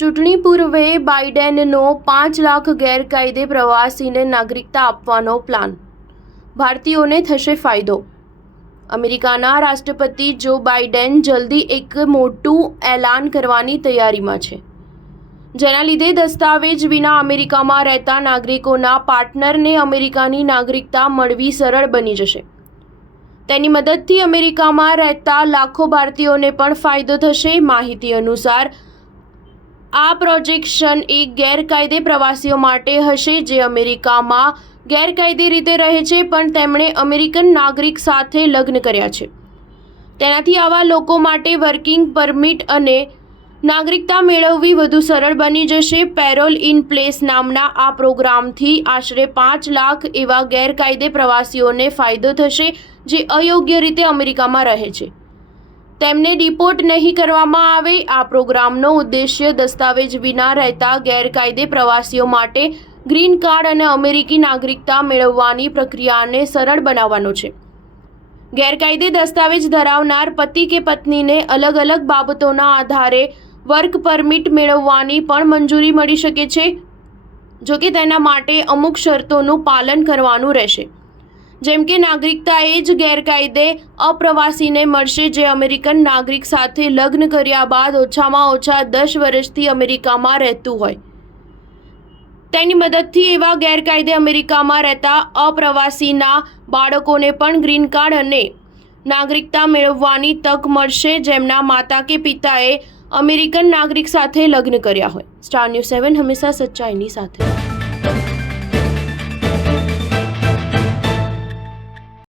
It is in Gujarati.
ચૂંટણી પૂર્વે બાઇડેનનો 5 લાખ ગેરકાયદે પ્રવાસીને નાગરિકતા આપવાનો પ્લાન. ભારતીયોને થશે ફાયદો. અમેરિકાના રાષ્ટ્રપતિ જો બાઇડેન જલ્દી એક મોટું એલાન કરવાની તૈયારીમાં છે, જેના લીધે દસ્તાવેજ વિના અમેરિકામાં રહેતા નાગરિકોના પાર્ટનરને અમેરિકાની નાગરિકતા મળવી સરળ બની જશે. તેની મદદથી અમેરિકામાં રહેતા લાખો ભારતીયોને પણ ફાયદો થશે. માહિતી અનુસાર આ પ્રોજેક્શન એક ગેરકાયદે પ્રવાસીઓ માટે હશે જે અમેરિકામાં ગેરકાયદે રીતે રહે છે પણ તેમણે અમેરિકન નાગરિક સાથે લગ્ન કર્યા છે. તેનાથી આવા લોકો માટે વર્કિંગ પરમિટ અને નાગરિકતા મેળવવી વધુ સરળ બની જશે. પેરોલ ઇન પ્લેસ નામના આ પ્રોગ્રામથી આશરે 5 લાખ એવા ગેરકાયદે પ્રવાસીઓને ફાયદો થશે જે અયોગ્ય રીતે અમેરિકામાં રહે છે. તેમને ડિપોર્ટ નહીં કરવામાં આવે. આ પ્રોગ્રામનો ઉદ્દેશ્ય દસ્તાવેજ વિના રહેતા ગેરકાયદે પ્રવાસીઓ માટે ગ્રીન કાર્ડ અને અમેરિકી નાગરિકતા મેળવવાની પ્રક્રિયાને સરળ બનાવવાનો છે. ગેરકાયદે દસ્તાવેજ ધરાવનાર પતિ કે પત્નીને અલગ અલગ બાબતોના આધારે વર્ક પરમિટ મેળવવાની પણ મંજૂરી મળી શકે છે, જો કે તેના માટે અમુક શરતોનું પાલન કરવાનું રહેશે. જેમ કે નાગરિકતા એ જ ગેરકાયદે અપ્રવાસીને મળશે જે અમેરિકન નાગરિક સાથે લગ્ન કર્યા બાદ ઓછામાં ઓછા 10 વર્ષથી અમેરિકામાં રહેતું હોય. તેની મદદથી એવા ગેરકાયદે અમેરિકામાં રહેતા અપ્રવાસીના બાળકોને પણ ગ્રીન કાર્ડ અને નાગરિકતા મેળવવાની તક મળશે જેમના માતા કે પિતાએ અમેરિકન નાગરિક સાથે લગ્ન કર્યા હોય. સ્ટાર ન્યૂઝ 7 હંમેશા સચ્ચાઈની સાથે.